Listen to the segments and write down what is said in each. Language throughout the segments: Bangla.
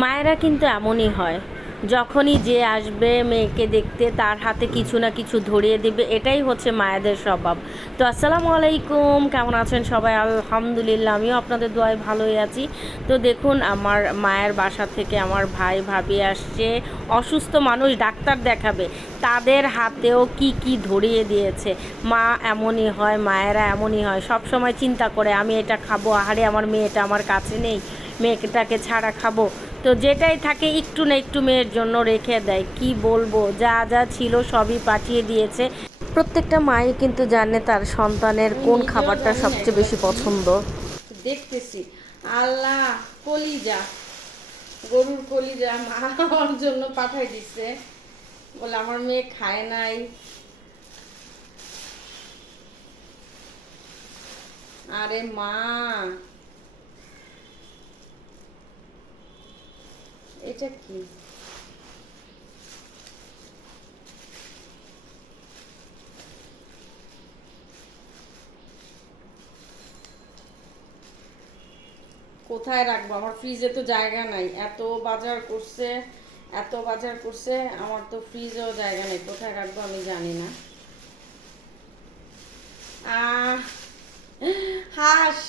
মায়েরা কিন্তু এমনই হয়, যখনই যে আসবে মেয়েকে দেখতে তার হাতে কিছু না কিছু ধরিয়ে দিবে, এটাই হচ্ছে মায়েদের স্বভাব। তো আসসালামু আলাইকুম, কেমন আছেন সবাই? আলহামদুলিল্লাহ, আমিও আপনাদের দোয়ায় ভালোই আছি। তো দেখুন, আমার মায়ের বাসা থেকে আমার ভাই ভাবি আসছে, অসুস্থ মানুষ ডাক্তার দেখাবে, তাদের হাতেও কি কি ধরিয়ে দিয়েছে। মা এমনই হয়, মায়েরা এমনই হয়, সব সময় চিন্তা করে আমি এটা খাবো, আহারে আমার মেয়েটা আমার কাছে নেই, মেয়েটাকে ছাড়া খাবো। তো যেটাই থাকে একটু না একটু মেয়ের জন্য রেখে দেয়। কি বলবো, যা যা ছিল সবই পাঠিয়ে দিয়েছে। প্রত্যেকটা মাই কিন্তু জানে তার সন্তানের আমি কোন নিজেও খাবারটা জানি না সবচেয়ে এগুলা বেশি কি। পছন্দ। দেখতেছি। আল্লাহ, কলিজা, গরুর কলিজা মা আমার জন্য পাঠাই দিছে, বলে আমার মেয়ে খায় নাই। আরে মা, এটা কি? কোথায় রাখবো? আমার ফ্রিজে তো জায়গা নাই। এত বাজার করছে, এত বাজার করছে, আমার তো ফ্রিজেও জায়গা নেই। কোথায় রাখবো আমি জানি না। আহ, হাঁস,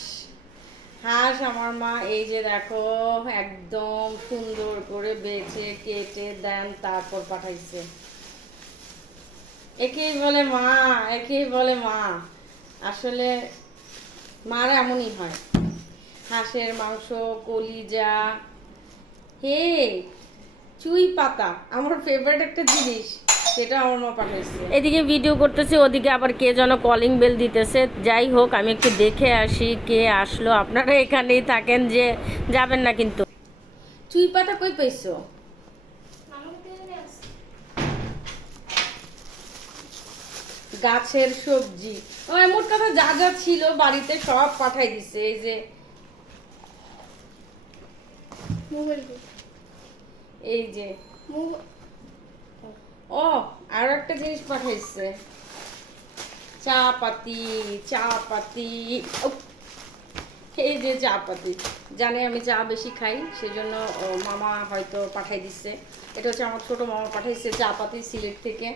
হাঁস আমার মা এই যে দেখো একদম সুন্দর করে বেছে কেটে দেন তারপর পাঠাইছে। একেই বলে মা, একেই বলে মা। আসলে মারা এমনই হয়। হাঁসের মাংস, কলিজা, হে, চুই পাতা আমার ফেভারিট একটা জিনিস, সেটা আমার মা পাঠাইছে। এদিকে ভিডিও করতেছি, ওদিকে আবার কে যেন কলিং বেল দিতেছে। যাই হোক, আমি একটু দেখে আসি কে আসলো। আপনারা এখানেই থাকেন, যে যাবেন না কিন্তু। চুই পাতা কই পাইছো? গাছের সবজি, মোট কথা যা যা ছিল বাড়িতে সব পাঠাই দিছে। এই যে এই যে ও, আরো একটা জিনিস পাঠাইছে, চা পাতি। চা পাতি, উফ, এই যে চা পাতি। জানে আমি চা বেশি খাই, সেজন্য মামা হয়তো পাঠাই দিচ্ছে। এটা হচ্ছে আমার ছোট মামা পাঠাইছে চা পাতি সিলেট থেকে।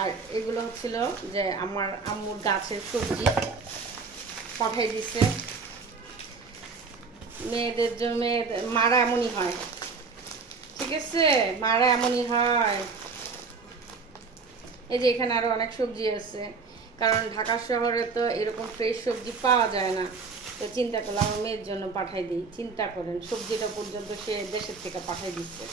আর এগুলো হচ্ছিল যে আমার আম্মুর গাছের সবজি পাঠাই দিছে মেয়েদের জন্য। মারা এমনই হয়, ঠিক আছে, মারা এমনই হয়। এই যে এখানে আরো অনেক সবজি আছে, কারণ ঢাকা শহরে তো এরকম ফ্রেশ সবজি পাওয়া যায় না। তো চিন্তা করলাম আমার মেয়ের জন্য পাঠাই দিই। চিন্তা করেন, সবজিটা পর্যন্ত সে দেশের থেকে পাঠাই দিচ্ছে।